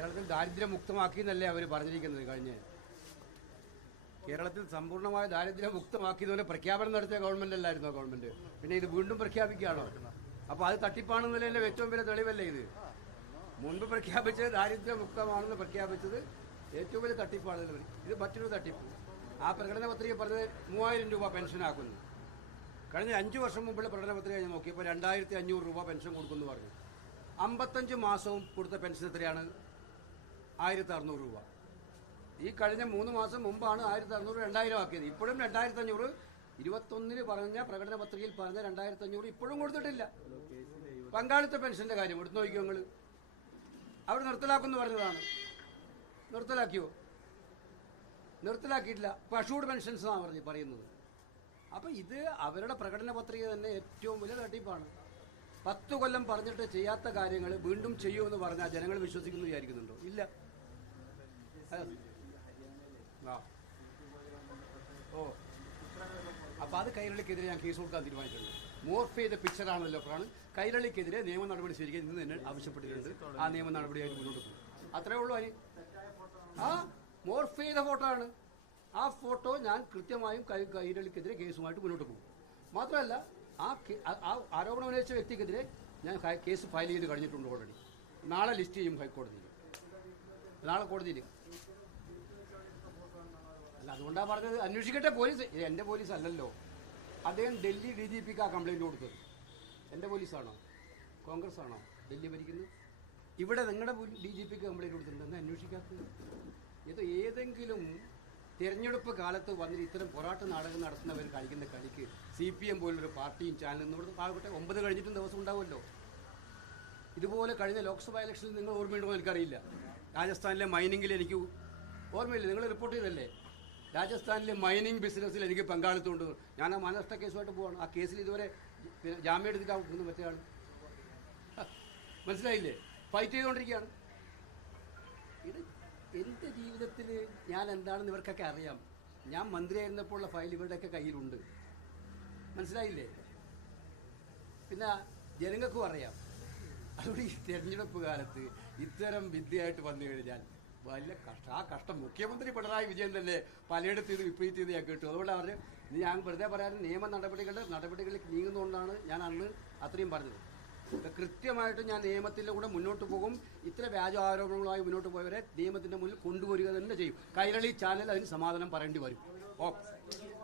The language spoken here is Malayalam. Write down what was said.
കേരളത്തിൽ ദാരിദ്ര്യമുക്തമാക്കി എന്നല്ലേ അവർ പറഞ്ഞിരിക്കുന്നത് കഴിഞ്ഞ്. കേരളത്തിൽ സമ്പൂർണ്ണമായ ദാരിദ്ര്യമുക്തമാക്കിയതുപോലെ പ്രഖ്യാപനം നടത്തിയ ഗവൺമെന്റ് അല്ലായിരുന്നോ ഗവൺമെന്റ്? പിന്നെ ഇത് വീണ്ടും പ്രഖ്യാപിക്കുകയാണോ? അപ്പോൾ അത് തട്ടിപ്പാണെന്നതിൻ്റെ ഏറ്റവും വലിയ തെളിവല്ലേ ഇത്? മുൻപ് പ്രഖ്യാപിച്ചത് ദാരിദ്ര്യമുക്തമാണെന്ന് പ്രഖ്യാപിച്ചത് ഏറ്റവും വലിയ തട്ടിപ്പാണ്. ഇത് മറ്റൊരു തട്ടിപ്പ്. ആ പ്രകടന പത്രിക പറഞ്ഞത് 3000 രൂപ പെൻഷനാക്കുന്നു. കഴിഞ്ഞ 5 വർഷം മുമ്പുള്ള പ്രകടന പത്രിക ഞാൻ നോക്കിയപ്പോൾ 2500 രൂപ പെൻഷൻ കൊടുക്കുമെന്ന് പറഞ്ഞു. 55 മാസവും കൊടുത്ത പെൻഷൻ എത്രയാണ്? 1600 രൂപ. ഈ കഴിഞ്ഞ 3 മാസം മുമ്പാണ് 1600 2000 ആക്കിയത്. ഇപ്പോഴും 2500 21 പറഞ്ഞ പ്രകടന പത്രികയിൽ പറഞ്ഞ 2500 ഇപ്പോഴും കൊടുത്തിട്ടില്ല. പങ്കാളിത്ത പെൻഷന്റെ കാര്യം എടുത്തു നോക്കിയോ നിങ്ങൾ? അവർ നിർത്തലാക്കുമെന്ന് പറഞ്ഞതാണ്. നിർത്തലാക്കിയോ? നിർത്തലാക്കിയിട്ടില്ല. പഷൂഡ് പെൻഷൻസ് എന്നാണ് പറയുന്നത്. അപ്പം ഇത് അവരുടെ പ്രകടന പത്രിക തന്നെ ഏറ്റവും വലിയ തട്ടിപ്പാണ്. 10 കൊല്ലം പറഞ്ഞിട്ട് ചെയ്യാത്ത കാര്യങ്ങൾ വീണ്ടും ചെയ്യുമെന്ന് പറഞ്ഞാൽ ജനങ്ങൾ വിശ്വസിക്കുന്നു വിചാരിക്കുന്നുണ്ടോ? ഇല്ല. ആ ഓ അപ്പം അത് കൈരളിക്കെതിരെ ഞാൻ കേസ് കൊടുക്കാൻ തീരുമാനിച്ചിട്ടുണ്ട്. മോർഫ് ചെയ്ത പിക്ചറാണല്ലോ ആണ്. കൈരളിക്കെതിരെ നിയമ നടപടി സ്വീകരിക്കാൻ ഇന്ന് തന്നെ ആവശ്യപ്പെട്ടിട്ടുണ്ട്. ആ നിയമ നടപടിയായിട്ട് മുന്നോട്ട് പോകും. അത്രേ ഉള്ളൂ. ആ മോർഫ് ചെയ്ത ഫോട്ടോ ആണ്. ആ ഫോട്ടോ ഞാൻ കൃത്യമായും കൈരളിക്കെതിരെ കേസുമായിട്ട് മുന്നോട്ട് പോകും. മാത്രമല്ല ആ ആരോപണം ഉന്നയിച്ച വ്യക്തിക്കെതിരെ ഞാൻ കേസ് ഫയൽ ചെയ്ത് കഴിഞ്ഞിട്ടുണ്ട് ഓൾറെഡി. നാളെ ലിസ്റ്റ് ചെയ്യും ഹൈക്കോടതിയിൽ. നാളെ കോടതിയിൽ. അല്ല, അതുകൊണ്ടാണ് പറഞ്ഞത് അന്വേഷിക്കട്ടെ പോലീസ്. എൻ്റെ പോലീസ് അല്ലല്ലോ. അദ്ദേഹം ഡൽഹി DGPക്ക് ആ കംപ്ലൈൻറ്റ് കൊടുത്തത്. എൻ്റെ പോലീസാണോ? കോൺഗ്രസ് ആണോ ഡൽഹി ഭരിക്കുന്നത്? ഇവിടെ നിങ്ങളുടെ DGPക്ക് കംപ്ലൈൻറ്റ് കൊടുത്തിട്ടുണ്ട്. എന്താ അന്വേഷിക്കാത്തത്? ഇത് ഏതെങ്കിലും തിരഞ്ഞെടുപ്പ് കാലത്ത് വന്നിട്ട് ഇത്തരം പൊറാട്ട് നാടകം നടത്തുന്നവർ കളിക്കുന്ന കളിക്ക് CPM പോലൊരു പാർട്ടിയും ചാനലും ഇന്നിവിടെ താഴെ 9 കഴിഞ്ഞിട്ടും ദിവസം ഉണ്ടാവുമല്ലോ. ഇതുപോലെ കഴിഞ്ഞ ലോക്സഭാ ഇലക്ഷനിൽ നിങ്ങൾ ഓർമ്മയുണ്ടോ എനിക്കറിയില്ല. രാജസ്ഥാനിലെ മൈനിങ്ങിൽ എനിക്ക് ഓർമ്മയില്ല. നിങ്ങൾ റിപ്പോർട്ട് ചെയ്തല്ലേ? രാജസ്ഥാനിലെ മൈനിങ് ബിസിനസ്സിൽ എനിക്ക് പങ്കാളിത്തമുണ്ട്. ഞാൻ ആ മാനനഷ്ട കേസുമായിട്ട് പോവാണ്. ആ കേസിൽ ഇതുവരെ ജാമ്യം എടുത്തിട്ടാണ് മറ്റേയാൾ. മനസ്സിലായില്ലേ? ഫൈറ്റ് ചെയ്തുകൊണ്ടിരിക്കുകയാണ്. ഇത് എൻ്റെ ജീവിതത്തിൽ ഞാൻ എന്താണെന്ന് ഇവർക്കൊക്കെ അറിയാം. ഞാൻ മന്ത്രിയായിരുന്നപ്പോഴുള്ള ഫയൽ ഇവരുടെയൊക്കെ കയ്യിലുണ്ട്. മനസ്സിലായില്ലേ? പിന്നെ ജനങ്ങൾക്കും അറിയാം. അതുകൊണ്ട് ഈ തെരഞ്ഞെടുപ്പ് കാലത്ത് ഇത്തരം വിദ്യയായിട്ട് വന്നു കഴിഞ്ഞാൽ വലിയ കഷ്ടം. ആ കഷ്ടം മുഖ്യമന്ത്രി പിണറായി വിജയൻ തന്നെ പലയിടത്തും ഇത് വിപരീത ചെയ്ത് ഞാൻ കേട്ടു. അതുകൊണ്ട് അവർ ഞാൻ വെറുതെ പറയാൻ നിയമ നടപടികളിൽ നീങ്ങുന്നതുകൊണ്ടാണ് ഞാൻ അന്ന് അത്രയും പറഞ്ഞത്. കൃത്യമായിട്ട് ഞാൻ നിയമത്തിൻ്റെ കൂടെ മുന്നോട്ട് പോകും. ഇത്ര വ്യാജ ആരോപണങ്ങളുമായി മുന്നോട്ട് പോയവരെ നിയമത്തിൻ്റെ മുന്നിൽ കൊണ്ടുവരിക തന്നെ ചെയ്യും. കൈരളി ചാനൽ അതിന് സമാധാനം പറയേണ്ടി വരും. ഓക്കെ.